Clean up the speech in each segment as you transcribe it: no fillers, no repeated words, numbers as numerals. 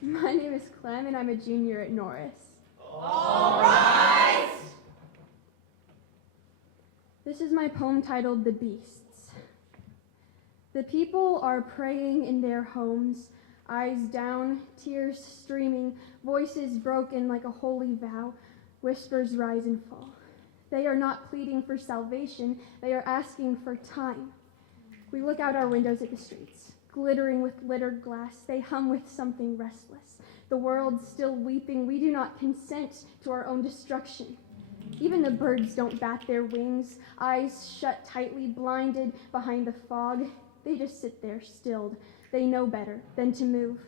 My name is Clem, and I'm a junior at Norris. All right! This is my poem titled The Beasts. The people are praying in their homes, eyes down, tears streaming, voices broken like a holy vow, whispers rise and fall. They are not pleading for salvation, they are asking for time. We look out our windows at the streets, glittering with littered glass. They hum with something restless. The world still weeping, we do not consent to our own destruction. Even the birds don't bat their wings, eyes shut tightly, blinded behind the fog. They just sit there, stilled. They know better than to move.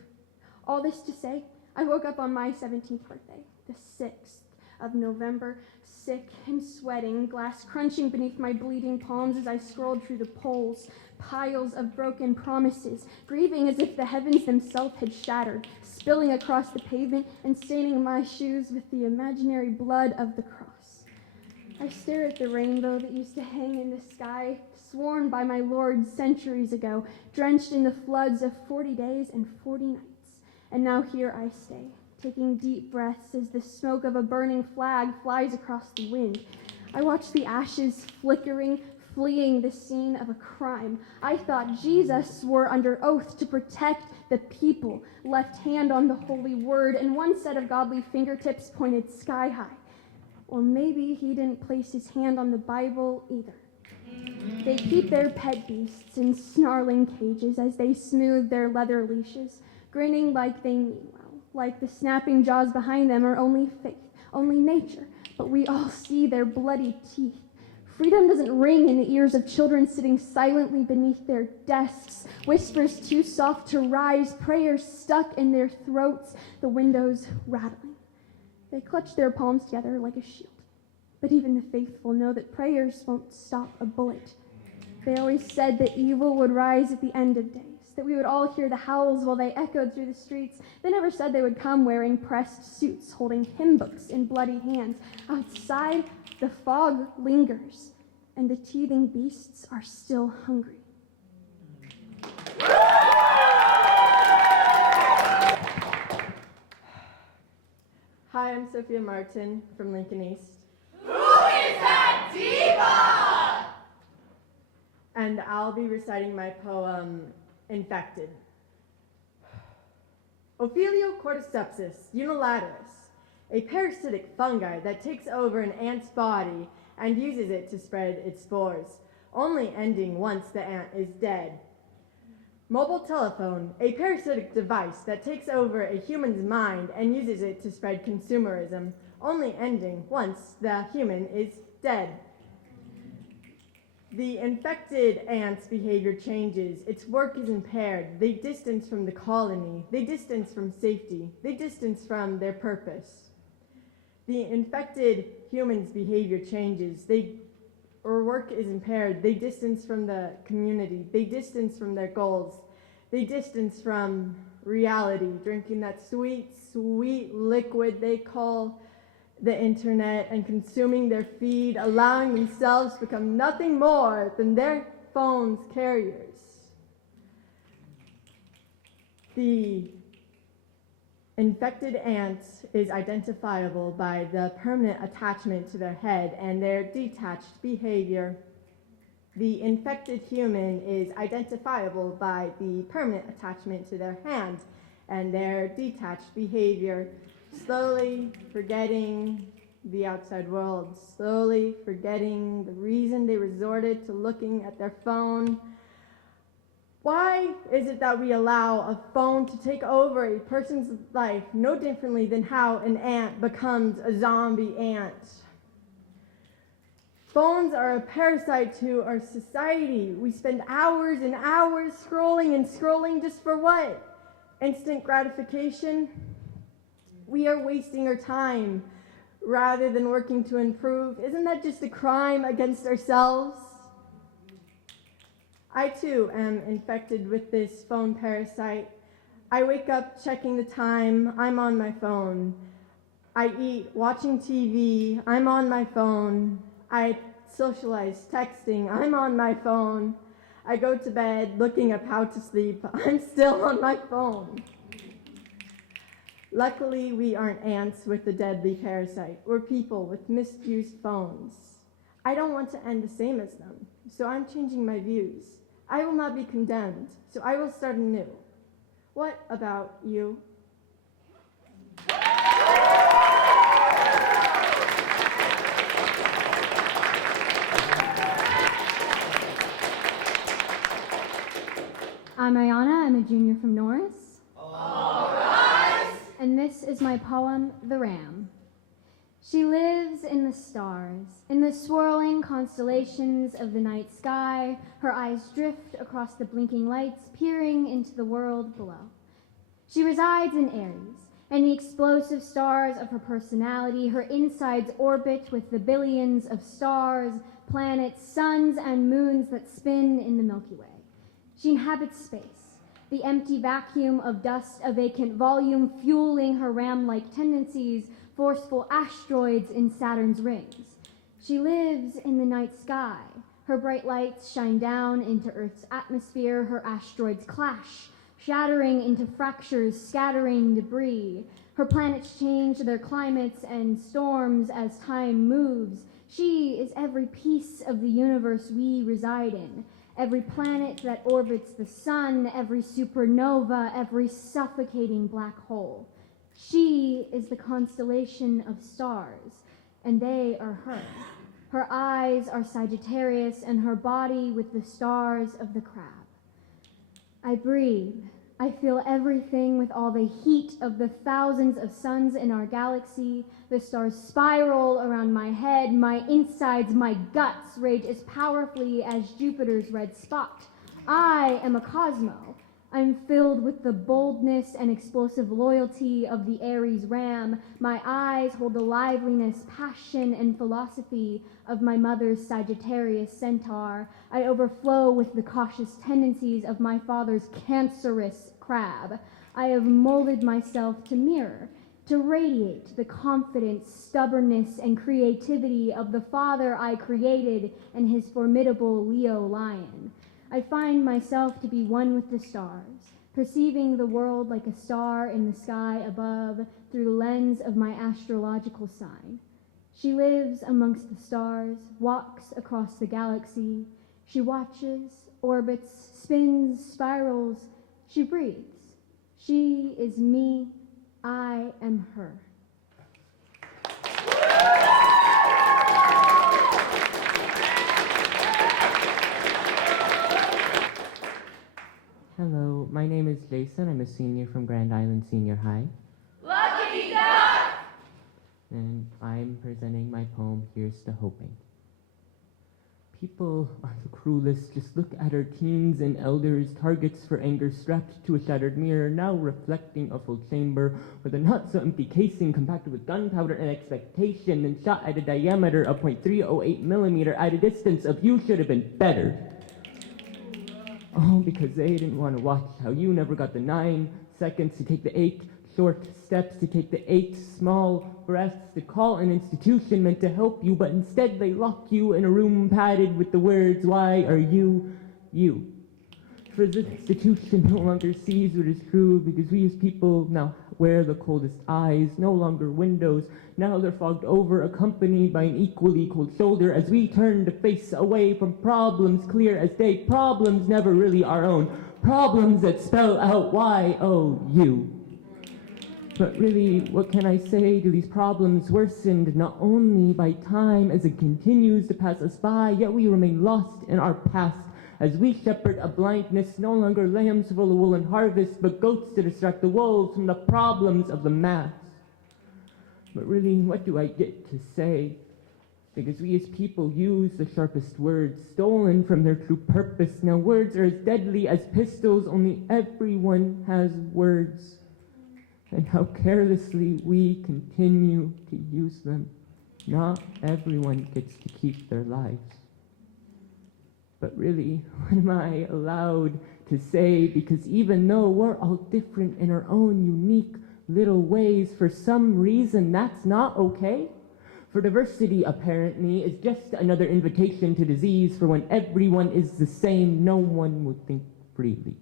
All this to say, I woke up on my 17th birthday, the 6th of November, sick and sweating, glass crunching beneath my bleeding palms as I scrolled through the polls, piles of broken promises, grieving as if the heavens themselves had shattered, spilling across the pavement and staining my shoes with the imaginary blood of the cross. I stare at the rainbow that used to hang in the sky, sworn by my Lord centuries ago, drenched in the floods of 40 days and 40 nights. And now here I stay, taking deep breaths as the smoke of a burning flag flies across the wind. I watch the ashes flickering, fleeing the scene of a crime. I thought Jesus swore under oath to protect the people, left hand on the holy word, and one set of godly fingertips pointed sky high. Or maybe he didn't place his hand on the Bible either. They keep their pet beasts in snarling cages as they smooth their leather leashes, grinning like they mean well, like the snapping jaws behind them are only faith, only nature, but we all see their bloody teeth. Freedom doesn't ring in the ears of children sitting silently beneath their desks, whispers too soft to rise, prayers stuck in their throats, the windows rattling. They clutch their palms together like a shield. But even the faithful know that prayers won't stop a bullet. They always said that evil would rise at the end of days, that we would all hear the howls while they echoed through the streets. They never said they would come wearing pressed suits, holding hymn books in bloody hands. Outside, the fog lingers, and the teething beasts are still hungry. Hi, I'm Sophia Martin from Lincoln East. Who is that diva? And I'll be reciting my poem, Infected. Ophiocordycepsis unilaterus, a parasitic fungi that takes over an ant's body and uses it to spread its spores, only ending once the ant is dead. Mobile telephone, a parasitic device that takes over a human's mind and uses it to spread consumerism, only ending once the human is dead. The infected ant's behavior changes. Its work is impaired. They distance from the colony. They distance from safety. They distance from their purpose. The infected human's behavior changes. Work is impaired. They distance from the community. They distance from their goals. They distance from reality, drinking that sweet, sweet liquid they call the internet and consuming their feed, allowing themselves to become nothing more than their phone's carriers. The infected ant is identifiable by the permanent attachment to their head and their detached behavior. The infected human is identifiable by the permanent attachment to their hand and their detached behavior, slowly forgetting the outside world, slowly forgetting the reason they resorted to looking at their phone. Why is it that we allow a phone to take over a person's life no differently than how an ant becomes a zombie ant? Phones are a parasite to our society. We spend hours and hours scrolling and scrolling just for what? Instant gratification? We are wasting our time rather than working to improve. Isn't that just a crime against ourselves? I too am infected with this phone parasite. I wake up checking the time, I'm on my phone. I eat watching TV, I'm on my phone. I socialize texting, I'm on my phone. I go to bed looking up how to sleep, I'm still on my phone. Luckily, we aren't ants with the deadly parasite. We're people with misused phones. I don't want to end the same as them, so I'm changing my views. I will not be condemned, so I will start anew. What about you? I'm Ayana. I'm a junior from Norris. All rise. And this is my poem, The Ram. She lives in the stars, in the swirling constellations of the night sky. Her eyes drift across the blinking lights, peering into the world below. She resides in Aries, and the explosive stars of her personality. Her insides orbit with the billions of stars, planets, suns, and moons that spin in the Milky Way. She inhabits space, the empty vacuum of dust, a vacant volume fueling her ram-like tendencies, forceful asteroids in Saturn's rings. She lives in the night sky. Her bright lights shine down into Earth's atmosphere. Her asteroids clash, shattering into fractures, scattering debris. Her planets change their climates and storms as time moves. She is every piece of the universe we reside in. Every planet that orbits the sun, every supernova, every suffocating black hole. She is the constellation of stars, and they are her. Her eyes are Sagittarius, and her body with the stars of the crab. I breathe. I feel everything with all the heat of the thousands of suns in our galaxy. The stars spiral around my head. My insides, my guts rage as powerfully as Jupiter's red spot. I am a cosmo. I'm filled with the boldness and explosive loyalty of the Aries ram. My eyes hold the liveliness, passion, and philosophy of my mother's Sagittarius centaur. I overflow with the cautious tendencies of my father's cancerous crab. I have molded myself to mirror, to radiate the confidence, stubbornness, and creativity of the father I created and his formidable Leo lion. I find myself to be one with the stars, perceiving the world like a star in the sky above through the lens of my astrological sign. She lives amongst the stars, walks across the galaxy. She watches, orbits, spins, spirals. She breathes. She is me. I am her. Hello, my name is Jason. I'm a senior from Grand Island Senior High. Lucky duck. And I'm presenting my poem, Here's to Hoping. People are the cruelest. Just look at our teens and elders, targets for anger strapped to a shattered mirror, now reflecting a full chamber with a not-so-empty casing compacted with gunpowder and expectation and shot at a diameter of 0.308 millimeter at a distance of you should have been better. All because they didn't want to watch how you never got the 9 seconds to take the 8 short steps, to take the 8 small breaths, to call an institution meant to help you, but instead they lock you in a room padded with the words, why are you, you? For this institution no longer sees what is true, because we as people now wear the coldest eyes, no longer windows. Now they're fogged over, accompanied by an equally cold shoulder as we turn to face away from problems clear as day, problems never really our own, problems that spell out why, oh, you. But really, what can I say to these problems worsened not only by time as it continues to pass us by, yet we remain lost in our past as we shepherd a blindness, no longer lambs full of wool and harvest, but goats to distract the wolves from the problems of the mass. But really, what do I get to say? Because we as people use the sharpest words, stolen from their true purpose. Now words are as deadly as pistols, only everyone has words. And how carelessly we continue to use them. Not everyone gets to keep their lives. But really, what am I allowed to say? Because even though we're all different in our own unique little ways, for some reason that's not okay. For diversity, apparently, is just another invitation to disease, for when everyone is the same, no one would think freely.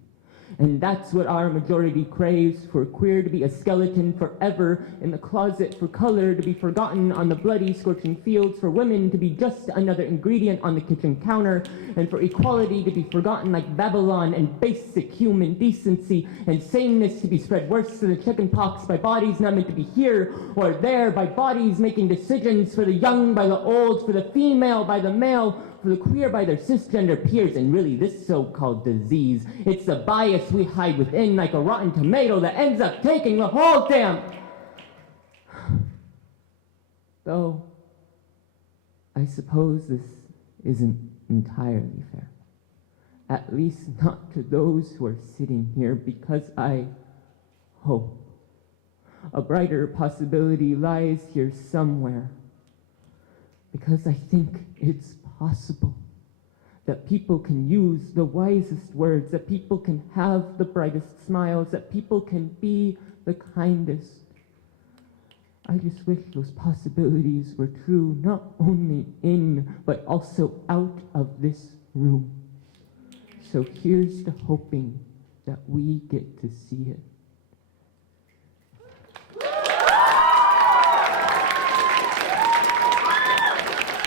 And that's what our majority craves, for queer to be a skeleton forever in the closet, for color to be forgotten on the bloody, scorching fields, for women to be just another ingredient on the kitchen counter, and for equality to be forgotten like Babylon, and basic human decency and sameness to be spread worse than the chicken pox by bodies not meant to be here or there, by bodies making decisions for the young by the old, for the female by the male, for the queer by their cisgender peers. And really, this so-called disease, it's the bias we hide within like a rotten tomato that ends up taking the whole damn... Though, I suppose this isn't entirely fair. At least not to those who are sitting here, because I hope a brighter possibility lies here somewhere. Because I think it's possible that people can use the wisest words, that people can have the brightest smiles, that people can be the kindest. I just wish those possibilities were true, not only in, but also out of this room. So here's to hoping that we get to see it.